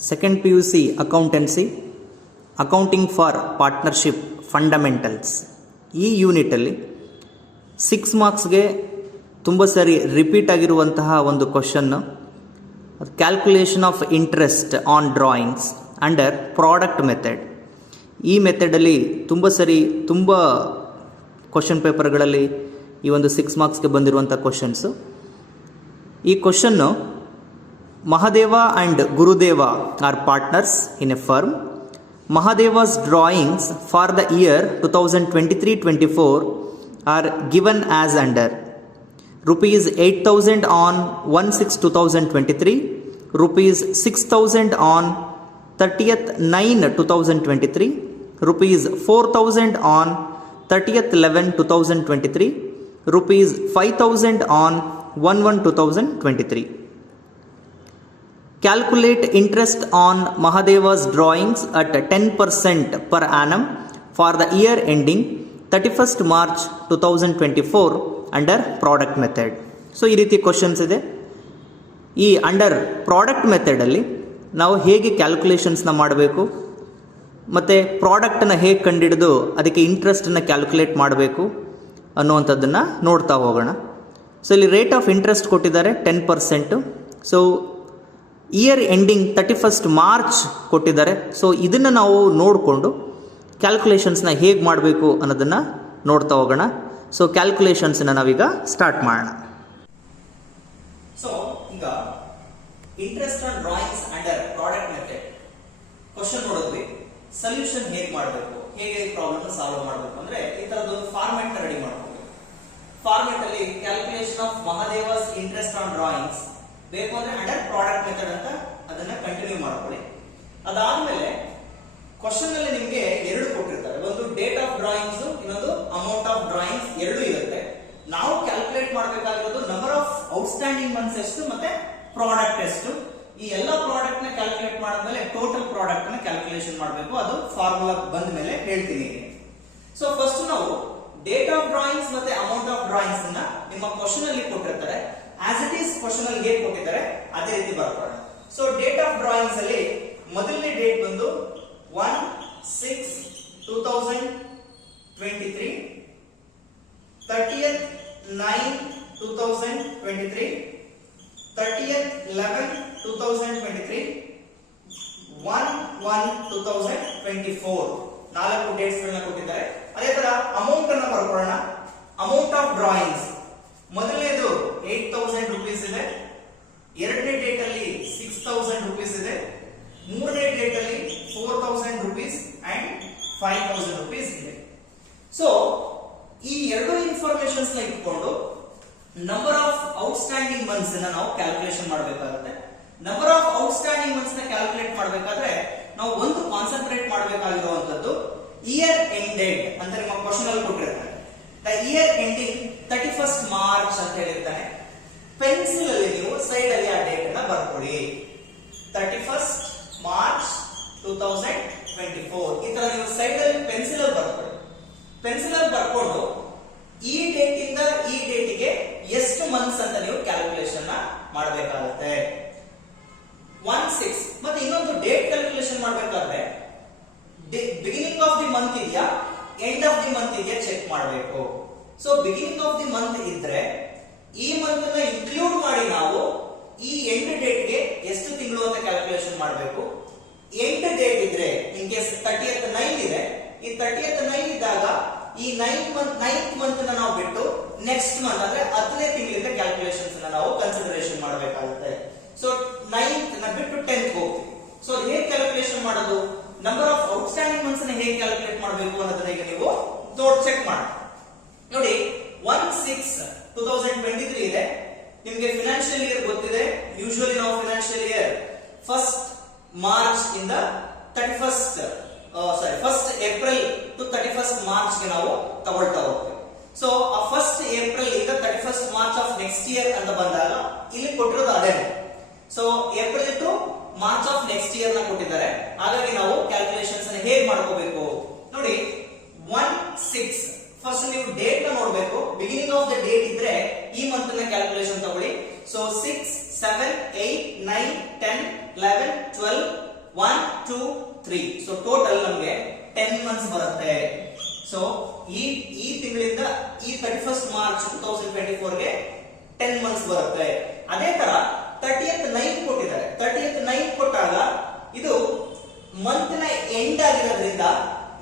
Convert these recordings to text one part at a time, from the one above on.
Second PUC Accountancy, Accounting for Partnership Fundamentals. ಈ ಯೂನಿಟಲ್ಲಿ 6 ಮಾರ್ಕ್ಸ್ಗೆ ತುಂಬ ಸರಿ ರಿಪೀಟ್ ಆಗಿರುವಂತಹ ಒಂದು question, calculation of interest on drawings under product method. ಈ ಮೆಥಡಲ್ಲಿ ತುಂಬ ಕ್ವಶನ್ ಪೇಪರ್ಗಳಲ್ಲಿ ಈ ಒಂದು 6 ಮಾರ್ಕ್ಸ್ಗೆ ಬಂದಿರುವಂಥ ಕ್ವಶನ್ಸು. ಈ question, Mahadeva and Gurudeva are partners in a firm. Mahadeva's drawings for the year 2023-24 are given as under rupees 8,000 on 1/6/2023, rupees 6,000 on 30th 9/2023, rupees 4,000 on 30th 11/2023, rupees 5,000 on 1/1/2023. Calculate interest on Mahadeva's drawings at 10% per annum for the year ending 31st March 2024 under product method. So ಈ ರೀತಿ questions ಇದೆ. ಈ under product ಮೆಥಡಲ್ಲಿ ನಾವು ಹೇಗೆ ಕ್ಯಾಲ್ಕುಲೇಷನ್ಸ್ನ ಮಾಡಬೇಕು ಮತ್ತು ಪ್ರಾಡಕ್ಟನ್ನು ಹೇಗೆ ಕಂಡುಹಿಡಿದು ಅದಕ್ಕೆ ಇಂಟ್ರೆಸ್ಟನ್ನು ಕ್ಯಾಲ್ಕುಲೇಟ್ ಮಾಡಬೇಕು ಅನ್ನುವಂಥದ್ದನ್ನು ನೋಡ್ತಾ ಹೋಗೋಣ. ಸೊ ಇಲ್ಲಿ ರೇಟ್ ಆಫ್ ಇಂಟ್ರೆಸ್ಟ್ ಕೊಟ್ಟಿದ್ದಾರೆ 10%. So here ending 31st March ಕೊಟ್ಟಿದ್ದಾರೆ. ಸೊ ಇದನ್ನು ನಾವು ನೋಡಿಕೊಂಡು ಕ್ಯಾಲ್ಕುಲೇಷನ್ಸ್ನ ಹೇಗೆ ಮಾಡಬೇಕು ಅನ್ನೋದನ್ನು ನೋಡ್ತಾ ಹೋಗೋಣ. ಸೊ ಕ್ಯಾಲ್ಕುಲೇಷನ್ಸ್ನ ನಾವೀಗ ಸ್ಟಾರ್ಟ್ ಮಾಡೋಣ. ಸೊ ಈಗ interest on drawings under product method question ನೋಡಿದ್ವಿ. ಸೊಲ್ಯೂಷನ್ ಹೇಗೆ ಮಾಡಬೇಕು, ಹೇಗೆ ಪ್ರಾಬ್ಲಮ್ ಸಾಲ್ವ್ ಮಾಡಬೇಕು ಅಂದ್ರೆ ಈ ತರದೊಂದು ಫಾರ್ಮೆಟ್ ರೆಡಿ ಮಾಡ್ಕೋಬೇಕು. ಫಾರ್ಮೆಟ್ ಅಲ್ಲಿ calculation of Mahadeva's interest on drawings ಬೇಕು ಅಂದ್ರೆ ಅಂಡರ್ ಪ್ರಾಡಕ್ಟ್ ಮೆಥಡ್ ಅಂತ ಅದನ್ನ ಕಂಟಿನ್ಯೂ ಮಾಡ್ಕೊಳ್ಳಿ. ಅದಾದ್ಮೇಲೆ ಕ್ವಶನ್ ಅಲ್ಲಿ ನಿಮ್ಗೆ ಎರಡು ಕೊಟ್ಟಿರ್ತಾರೆ, ಒಂದು ಡೇಟ್ ಆಫ್ ಡ್ರಾಯಿಂಗ್ಸ್, ಇನ್ನೊಂದು ಅಮೌಂಟ್ ಆಫ್ ಡ್ರಾಯಿಂಗ್ಸ್, ಎರಡು ಇರುತ್ತೆ. ನಾವು ಕ್ಯಾಲ್ಕುಲೇಟ್ ಮಾಡಬೇಕಾಗಿರೋದು ನಂಬರ್ ಆಫ್ ಔಟ್ಸ್ಟ್ಯಾಂಡಿಂಗ್ ಮಂತ್ಸ್ ಎಷ್ಟು ಮತ್ತೆ ಪ್ರಾಡಕ್ಟ್ ಎಷ್ಟು. ಈ ಎಲ್ಲ ಪ್ರಾಡಕ್ಟ್ ನ ಕ್ಯಾಲ್ಕುಲೇಟ್ ಮಾಡಿದ್ಮೇಲೆ ಟೋಟಲ್ ಪ್ರಾಡಕ್ಟ್ ನ ಕ್ಯಾಲ್ಕುಲೇಷನ್ ಮಾಡಬೇಕು. ಅದು ಫಾರ್ಮುಲಾ ಬಂದ ಮೇಲೆ ಹೇಳ್ತೀನಿ. ಸೊ ಫಸ್ಟ್ ನಾವು ಡೇಟ್ ಆಫ್ ಡ್ರಾಯಿಂಗ್ಸ್ ಮತ್ತೆ ಅಮೌಂಟ್ ಆಫ್ ಡ್ರಾಯಿಂಗ್ಸ್ ಅನ್ನ ನಿಮ್ಮ ಕ್ವಶನ್ ಅಲ್ಲಿ ಕೊಟ್ಟಿರ್ತಾರೆ, ಆಸ್ ಇಟ್ ಈಸ್ ಕ್ವಶನ್ ಅಲ್ಲಿ ಹೇಗೆ ಕೊಟ್ಟಿದ್ದಾರೆ ಅದೇ ರೀತಿ ಬರ್ಕೊಳ್ಳೋಣ. ಸೊ ಡೇಟ್ ಆಫ್ ಡ್ರಾಯಿಂಗ್ಸ್ ಅಲ್ಲಿ ಮೊದಲನೇ ಡೇಟ್ ಬಂದು 1/6/2023, 30th 9/2023, 30th 11/2023, 1/1/2024 ನಾಲ್ಕು ಡೇಟ್ಸ್ ಗಳನ್ನ ಕೊಟ್ಟಿದ್ದಾರೆ. ಅದೇ ತರ ಅಮೌಂಟ್ ಅನ್ನ ಬರ್ಕೊಳ್ಳೋಣ. ಅಮೌಂಟ್ ಆಫ್ ಡ್ರಾಯಿಂಗ್ಸ್ ಮೊದಲನೇದು 8,000 ರೂಪೀಸ್ ಇದೆ, ಎರಡನೇ ಡೇಟ್ ಅಲ್ಲಿ 6,000 ರೂಪೀಸ್ ಇದೆ, ಮೂರನೇ ಡೇಟ್ ಅಲ್ಲಿ 4,000 ರೂಪೀಸ್ ಅಂಡ್ 5,000 ರೂಪೀಸ್ ಇದೆ. ಸೊ ಈ ಎರಡು ಇನ್ಫಾರ್ಮೇಶನ್ಸ್ ನ ಇಟ್ಕೊಂಡು ನಂಬರ್ ಆಫ್ ಔಟ್ಸ್ಟ್ಯಾಂಡಿಂಗ್ ಮಂತ್ಸ್ ನ ನಾವು ಕ್ಯಾಲ್ಕುಲೇಷನ್ ಮಾಡಬೇಕಾಗುತ್ತೆ. ನಂಬರ್ ಆಫ್ ಔಟ್ಸ್ಟ್ಯಾಂಡಿಂಗ್ ಮಂತ್ಸ್ ನ ಕ್ಯಾಲ್ಕುಲೇಟ್ ಮಾಡಬೇಕಾದ್ರೆ ನಾವು ಒಂದು ಕಾನ್ಸಂಟ್ರೇಟ್ ಮಾಡಬೇಕಾಗಿರುವಂತದ್ದು ಇಯರ್ ಎಂಡೆಡ್ ಅಂತ ನಿಮ್ಮ ಕ್ವಶನ್ ಅಲ್ಲಿ ಕೊಟ್ಟಿರ್ತಾರೆ. The year ending 31st March ಅಂತ ಹೇಳಿರ್ತಾನೆ. ಪೆನ್ಸಿಲ್ ಅಲ್ಲಿ ನೀವು ಸೈಡ್ ಅಲ್ಲಿ ಆ ಡೇಟ್ ಅನ್ನ ಬರ್ಕೊಳ್ಳಿ. 31st ಮಾರ್ಚ್ 2024 ಈ ತರ ನೀವು ಸೈಡ್ ಅಲ್ಲಿ ಪೆನ್ಸಿಲ್ ಅಲ್ಲಿ ಬರ್ಕೊಳ್ಳಿ. ಪೆನ್ಸಿಲ್ ಅಲ್ಲಿ ಬರ್ಕೊಂಡು ಈ ಡೇಟ್ ಇಂದ ಈ ಡೇಟಿಗೆ ಎಷ್ಟು ಮಂತ್ಸ್ ಅಂತ ನೀವು ಕ್ಯಾಲ್ಕುಲೇಷನ್ ಮಾಡಬೇಕಾಗುತ್ತೆ. 1/6 ಮತ್ತೆ ಇನ್ನೊಂದು ಡೇಟ್ ಕ್ಯಾಲ್ಕುಲೇಷನ್ ಮಾಡಬೇಕಾದ್ರೆ ಬಿಗಿನಿಂಗ್ ಆಫ್ ದಿ ಮಂತ್ ಇದೆಯಾ ಎಂಡ್ ಆಫ್ ದಿ ಮಂತ್ ಇದೆಯಾ ಚೆಕ್ ಮಾಡಬೇಕು. So beginning of the month ಇದ್ರೆ ಈ ಮಂತ್ ನ ಇನ್ಕ್ಲೂಡ್ ಮಾಡಿ ನಾವು ಈ ಎಂಡ್ ಡೇಟ್ ಗೆ ಎಷ್ಟು ತಿಂಗಳು ಅಂತ ಕ್ಯಾಲ್ಕುಲೇಷನ್ ಮಾಡಬೇಕು. ಎಂಡ್ ಡೇಟ್ ಇದ್ರೆ ಇನ್ ಕೇಸ್ 30th 9 ಇದೆ, ಈ 30th 9 ಇದ್ದಾಗ ಈ 9th ಮಂತ್ ನ ನಾವು ಬಿಟ್ಟು ನೆಕ್ಸ್ಟ್ ಮಂತ್ ಅಂದ್ರೆ 10ನೇ ತಿಂಗಳಿಂದ ಕ್ಯಾಲ್ಕುಲೇಷನ್ಸ್ ನಾವು ಕನ್ಸಿಡರೇಷನ್ ಮಾಡಬೇಕಾಗುತ್ತೆ. ಸೊ 9th ನ ಬಿಟ್ಟು 10th ಹೋಗ್ತೀವಿ. ಸೊ ಹೇಗೆ ಕ್ಯಾಲ್ಕುಲೇಷನ್ ಮಾಡೋದು, ನಂಬರ್ ಆಫ್ ಔಟ್ಸ್ಟ್ಯಾಂಡಿಂಗ್ ಮಂತ್ಸ್ ನ ಹೇಗೆ ಕ್ಯಾಲ್ಕುಲೇಟ್ ಮಾಡಬೇಕು ಅನ್ನೋದನ್ನ ಈಗ ನೀವು ಚೆಕ್ ಮಾಡಿ ನೋಡಿ. 1/6/2023 ಇದೆ. ನಿಮಗೆ ಫಿನಾನ್ಷಿಯಲ್ ಇಯರ್ ಗೊತ್ತಿದೆ. ಯೂಶುವಲಿ ನಾವು ಫಿನಾನ್ಷಿಯಲ್ ಇಯರ್ 1st ಮಾರ್ಚ್ ಇಂದ 1st April to 31st March ಗೆ ನಾವು ತಗೊಳ್ತಾ ಹೋಗ್ತೀವಿ. ಸೊ ಆ 1st ಏಪ್ರಿಲ್ ಇಂದ 31st March of next year ಅಂತ ಬಂದಾಗ ಇಲ್ಲಿ ಕೊಟ್ಟಿರೋದು ಅದೇ. So April to March of next year ನ ಕೊಟ್ಟಿದ್ದಾರೆ. ಹಾಗಾಗಿ ನಾವು ಕ್ಯಾಲ್ಕುಲೇಷನ್ಸ್ ಅನ್ನು ಹೇಗೆ ಮಾಡ್ಕೋಬೇಕು ನೋಡಿ. 1/6 ಫಸ್ಟ್ ನೀವು ಡೇಟ್ ನ ನೋಡಬೇಕು. ಬಿಗಿನಿಂಗ್ ಆಫ್ ದ ಡೇಟ್ ಇದ್ರೆ ಈ ಮಂತ್ ನ ಕ್ಯಾಲ್ಕುಲೇಷನ್ ತಗೊಳ್ಳಿ. ಸೊ 6, 7, 8, 9, 10, 11, 12, 1 2 3 ಸೊ ಟೋಟಲ್ ನಮಗೆ 10 ಮಂತ್ಸ್ ಬರುತ್ತೆ ಸೊ ಈ ತಿಂಗಳಿಂದ ಈ 31st ಮಾರ್ಚ್ 2024 ಗೆ 10 ಮಂತ್ಸ್ ಬರುತ್ತೆ ಅದೇ ತರ 30th 9 ಕೊಟ್ಟಿದ್ದಾರೆ 30th 9 ಕೊಟ್ಟಾಗ ಇದು ಮಂತ್ ನ ಎಂಡ್ ಆಗಿರೋದ್ರಿಂದ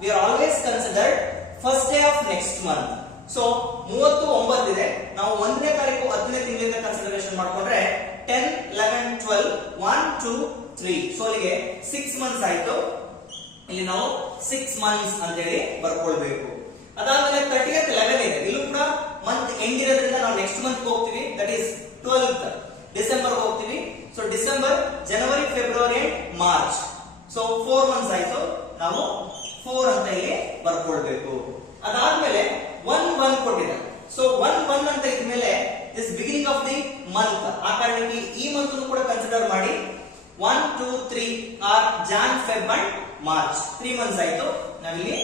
we are always considered first day of next month so 39 ಇದೆ ನಾವು 1ನೇ ತಾರೀಕು 10ನೇ ತಿಂಗಳಿಂದ ಕನ್ಸಿಡರೇಷನ್ ಮಾಡ್ಕೊಂಡ್ರೆ 10 11 12 1 2 3 ಸೊ ಅಲ್ಲಿಗೆ 6 ಮಂತ್ಸ್ ಆಯ್ತು ಇಲ್ಲಿ ನಾವು 6 ಮಂತ್ಸ್ ಅಂತ ಹೇಳಿ ಬರ್ಕೊಳ್ಬೇಕು ಅದಾದ್ಮೇಲೆ 30th 11 ಇದೆ ಇಲ್ಲೂ ಕೂಡ ಮಂತ್ ಎಂಡ್ ಇರೋದ್ರಿಂದ ನಾವು ನೆಕ್ಸ್ಟ್ ಮಂತ್ ಹೋಗ್ತೀವಿ ದಟ್ ಇಸ್ 12th ಡಿಸೆಂಬರ್ ಹೋಗ್ತೀವಿ so December January February March so 4 months ಆಯ್ತು ನಾವು 4 ಅಂತ ಇಲ್ಲಿ ಬರ್ಕೊಳ್ಬೇಕು ಅದಾದ್ಮೇಲೆ 1 ಕೊಟ್ಟಿದ್ದಾರೆ ಸೊ 1 ಅಂತ ಇದ್ಮೇಲೆ this beginning of the month ಆ ಕಾರಣಕ್ಕೆ ಈ ಮಂತ್ ಕೂಡ ಕನ್ಸಿಡರ್ ಮಾಡಿ 1 2 3 or Jan Feb and March 3 months ಆಯ್ತು ನಾವಿಲ್ಲಿ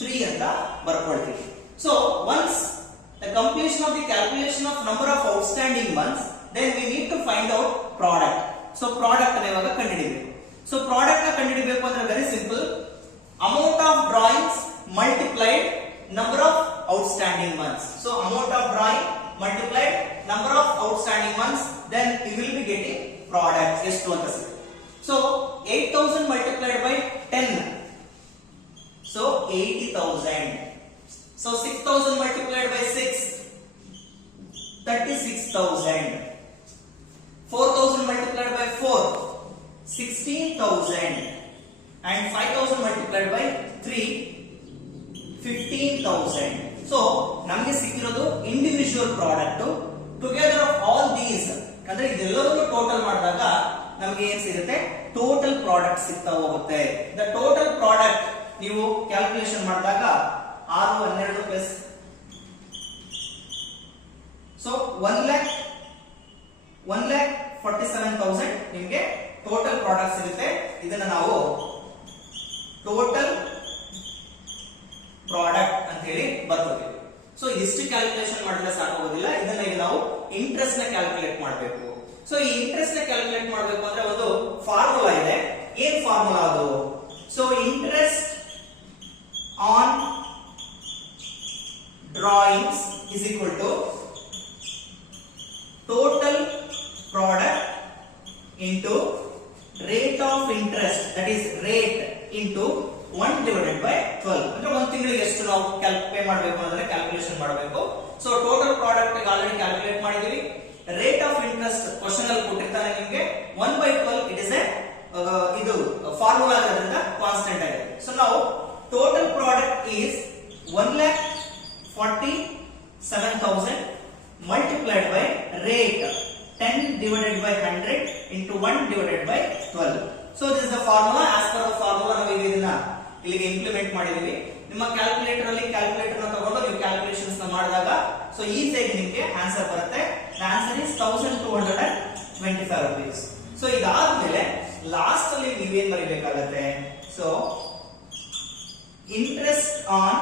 3 ಅಂತ ಬರ್ಕೊಳ್ತೀವಿ so once the completion of the calculation of number of outstanding months then we need to find out product so product ಅನ್ನು ಇವಾಗ ಕಂಡುಹಿಡಿಯಬೇಕು so product ನ ಕಂಡುಹಿಡಿಯಬೇಕು ಅಂದ್ರೆ very simple amount of drawings multiplied number of outstanding months so amount of drawing multiplied number of outstanding months then we will be getting product ಎಷ್ಟು ಅಂತ ಸಿಗುತ್ತೆ so 8000 multiplied by 10 so 80000 so 6000 multiplied by 6 36000 4000 multiplied by 4 16,000 and 5,000 multiplied by 3 15,000 so ನಮಗೆ ಸಿಕ್ಕಿರೋದು individual product together of all these ಅಂದ್ರೆ ಇದೆಲ್ಲವನ್ನೂ total ಮಾಡಿದಾಗ ನಮಗೆ ಏನು ಸಿಗುತ್ತೆ ಟೋಟಲ್ ಪ್ರಾಡಕ್ಟ್ ಸಿಗ್ತಾ ಹೋಗುತ್ತೆ ದ ಟೋಟಲ್ ಪ್ರಾಡಕ್ಟ್ ನೀವು ಕ್ಯಾಲ್ಕುಲೇಷನ್ ಮಾಡಿದಾಗ 6 12 ಪ್ಲಸ್ ಸೊ 1,47,000 ನಿಮಗೆ ಟೋಟಲ್ ಪ್ರಾಡಕ್ಟ್ ಸಿಗುತ್ತೆ ಇದನ್ನ ನಾವು ಟೋಟಲ್ ಪ್ರಾಡಕ್ಟ್ ಅಂತ ಹೇಳಿ ಬರ್ಕೋತೀವಿ ಸೊ ಇಷ್ಟು ಕ್ಯಾಲ್ಕುಲೇಷನ್ ಮಾಡಿದ್ರೆ ಸಾಕಾಗೋದಿಲ್ಲ ಇದನ್ನ ಈಗ ನಾವು ಇಂಟ್ರೆಸ್ಟ್ ನ ಕ್ಯಾಲ್ಕುಲೇಟ್ ಮಾಡಬೇಕು ಸೊ ಈ ಇಂಟ್ರೆಸ್ಟ್ ನ ಕ್ಯಾಲ್ಕುಲೇಟ್ ಮಾಡಬೇಕು ಅಂದ್ರೆ ಒಂದು ಫಾರ್ಮುಲಾ ಇದೆ ಏನ್ ಫಾರ್ಮುಲಾ ಅದು so interest on drawings is equal to total product into rate of interest that is rate into 1 divided by 12 ಅಂದ್ರೆ ಒಂದು ತಿಂಗಳಿಗೆ ಎಷ್ಟು ನಾವು ಪೇ ಮಾಡಬೇಕು ಅಂದ್ರೆ ಕ್ಯಾಲ್ಕುಲೇಷನ್ ಮಾಡಬೇಕು so total product already calculate ಮಾಡಿದೀವಿ ರೇಟ್ ಆಫ್ ಇಂಟ್ರೆಸ್ಟ್ ಕ್ವೆಶ್ಚನ್ ಅಲ್ಲಿ ಕೊಟ್ಟಿರ್ತಾನೆ ನಿಮಗೆ 1/12 ಇಟ್ ಇಸ್ ಎ ಇದು ಫಾರ್ಮುಲಾ ಆಗಿರೋದ್ರಿಂದ ಕಾನ್ಸ್ಟೆಂಟ್ ಆಗಿದೆ ಸೊ ನಾವು total product is 1,47,000 multiplied by rate 10 divided by 100 into 1 divided by 12 so this is the formula as per the formula ನಾವು ಇದನ್ನ ಇಲ್ಲಿಗೆ ಇಂಪ್ಲಿಮೆಂಟ್ ಮಾಡಿದೀವಿ ನಿಮ್ಮ ಕ್ಯಾಲ್ಕುಲೇಟರ್ ಅಲ್ಲಿ ಕ್ಯಾಲ್ಕುಲೇಟರ್ ನ ತಗೊಂಡು ನೀವು ಕ್ಯಾಲ್ಕುಲೇಷನ್ಸ್ ನ ಮಾಡಿದಾಗ ಸೊ ಈಸಿಯಾಗಿ ನಿಮಗೆ ಆನ್ಸರ್ ಬರುತ್ತೆ the answer is 1225 rupees so ಇದಾದ್ಮೇಲೆ ಲಾಸ್ಟ್ ಅಲ್ಲಿ ನೀವೇನ್ ಬರೀಬೇಕಾಗುತ್ತೆ so interest on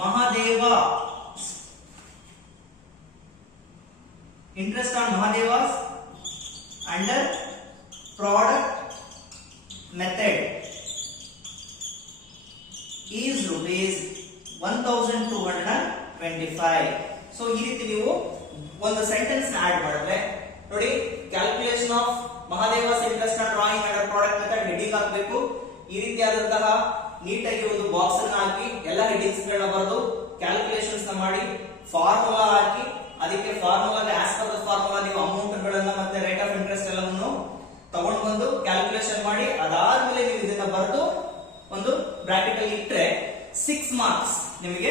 Mahadeva interest on Mahadevas under product method is rupees 1,225 so ಈ ರೀತಿ ನೀವು ಒಂದು ಸೆಂಟೆನ್ಸ್ ನ ಆಡ್ ಮಾಡಿದ್ರೆ ನೋಡಿ calculation of Mahadeva's interest on drawing under product method heading ಹಾಕಬೇಕು ಈ ರೀತಿಯಾದಂತಹ ನೀಟಾಗಿ ಒಂದು ಬಾಕ್ಸ್ ಅನ್ನು ಹಾಕಿ ಎಲ್ಲ ಹೆಡಿಂಗ್ಸ್ ಗಳನ್ನ ಬರೆದು ಕ್ಯಾಲ್ಕುಲೇಷನ್ಸ್ ನ ಮಾಡಿ ಫಾರ್ಮುಲಾ ಹಾಕಿ ಅದಕ್ಕೆ ಫಾರ್ಮುಲಾಗೆ ಆಸ್ ಪರ್ ದ ಫಾರ್ಮುಲಾ ನೀವು ಅಮೌಂಟ್ ಗಳನ್ನ ಮತ್ತೆ ರೇಟ್ ಆಫ್ ಇಂಟ್ರೆಸ್ಟ್ ಎಲ್ಲವನ್ನು ತಗೊಂಡು ಬಂದು ಕ್ಯಾಲ್ಕುಲೇಷನ್ ಮಾಡಿ ಅದಾದ್ಮೇಲೆ ನೀವು ಇದನ್ನ ಬರೆದು ಒಂದು ಬ್ರಾಕೆಟ್ ಅಲ್ಲಿ ಇಟ್ಟರೆ 6 ಮಾರ್ಕ್ಸ್ ನಿಮಗೆ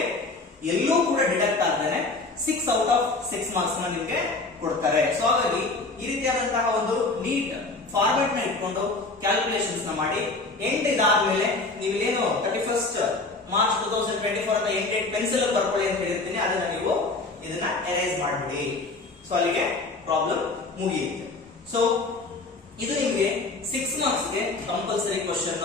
ಎಲ್ಲೂ ಕೂಡ ಡಿಡಕ್ಟ್ ಆಗದೇನೆ 6 ಔಟ್ ಆಫ್ 6 ಮಾರ್ಕ್ಸ್ ನ ನಿಮಗೆ ಕೊಡ್ತಾರೆ ಸೊ ಹಾಗಾಗಿ ಈ ರೀತಿಯಾದಂತಹ ಒಂದು ನೀಟ್ ಫಾರ್ಮ್ಯಾಟ್ ನ ಇಟ್ಕೊಂಡು ಕ್ಯಾಲ್ಕುಲೇಷನ್ಸ್ ನ ಮಾಡಿ ಎಂಡ್ ಇದಾದ್ಮೇಲೆ ನೀವು ಏನು 31st ಮಾರ್ಚ್ 2024 ಅಂತ ಎಂಡ್ ಡೇಟ್ ಪೆನ್ಸಿಲ್ ಅಲ್ಲಿ ಬರ್ಕೊಳ್ಳಿ ಅಂತ ಹೇಳಿರ್ತೀನಿ ಅದನ್ನ ನೀವು ಇದನ್ನ ಎರೇಸ್ ಮಾಡಿಬಿಡಿ ಸೊ ಅಲ್ಲಿಗೆ ಪ್ರಾಬ್ಲಮ್ ಮುಗಿಯುತ್ತೆ ಸೊ ಇದು ನಿಮಗೆ 6 ಮಾರ್ಕ್ಸ್ ಗೆ ಕಂಪಲ್ಸರಿ ಕ್ವೆಶ್ಚನ್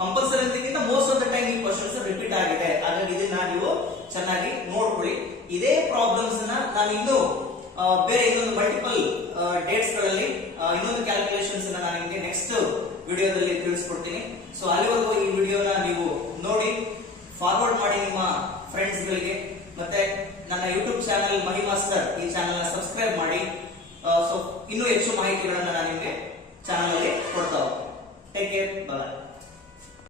ಕಂಪಲ್ಸರಿ ಅಂತಿಗಿಂತ ಮೋಸ್ಟ್ ಆಫ್ ದ ಟೈಮ್ ಈ ಕ್ವೆಶ್ಚನ್ಸ್ ರಿಪೀಟ್ ಆಗಿದೆ ಹಾಗಾಗಿ ಇದನ್ನ ನೀವು ಚೆನ್ನಾಗಿ ನೋಡ್ಕೊಳ್ಳಿ ಇದೇ ಪ್ರಾಬ್ಲಮ್ಸ್ ನ ನಾನು ಇನ್ನೂ ಬೇರೆ ಇನ್ನೊಂದು ಮಲ್ಟಿಪಲ್ ಡೇಟ್ಸ್ ಗಳಲ್ಲಿ ಇನ್ನೊಂದು ಕ್ಯಾಲ್ಕುಲೇಷನ್ಸ್ ಅನ್ನ ನಾನು ನಿಮಗೆ ನೆಕ್ಸ್ಟ್ ವಿಡಿಯೋದಲ್ಲಿ ತಿಳಿಸ್ಕೊಡ್ತೀನಿ. ಸೊ ಅಲ್ಲಿವರೆಗೂ ಈ ವಿಡಿಯೋನ ನೀವು ನೋಡಿ ಫಾರ್ವರ್ಡ್ ಮಾಡಿ ನಿಮ್ಮ ಫ್ರೆಂಡ್ಸ್ ಗಳಿಗೆ, ಮತ್ತೆ ನನ್ನ ಯೂಟ್ಯೂಬ್ ಚಾನಲ್ ಮಹಿ ಮಾಸ್ಟರ್ ಈ ಚಾನಲ್ ನ ಸಬ್ಸ್ಕ್ರೈಬ್ ಮಾಡಿ. ಸೊ ಇನ್ನೂ ಹೆಚ್ಚು ಮಾಹಿತಿಗಳನ್ನ ನಾನು ನಿಮಗೆ ಚಾನಲ್ ಅಲ್ಲಿ ಕೊಡ್ತಾ ಹೋಗ್ತೀನಿ. ಟೇಕ್ ಕೇರ್, ಬಾಯ್.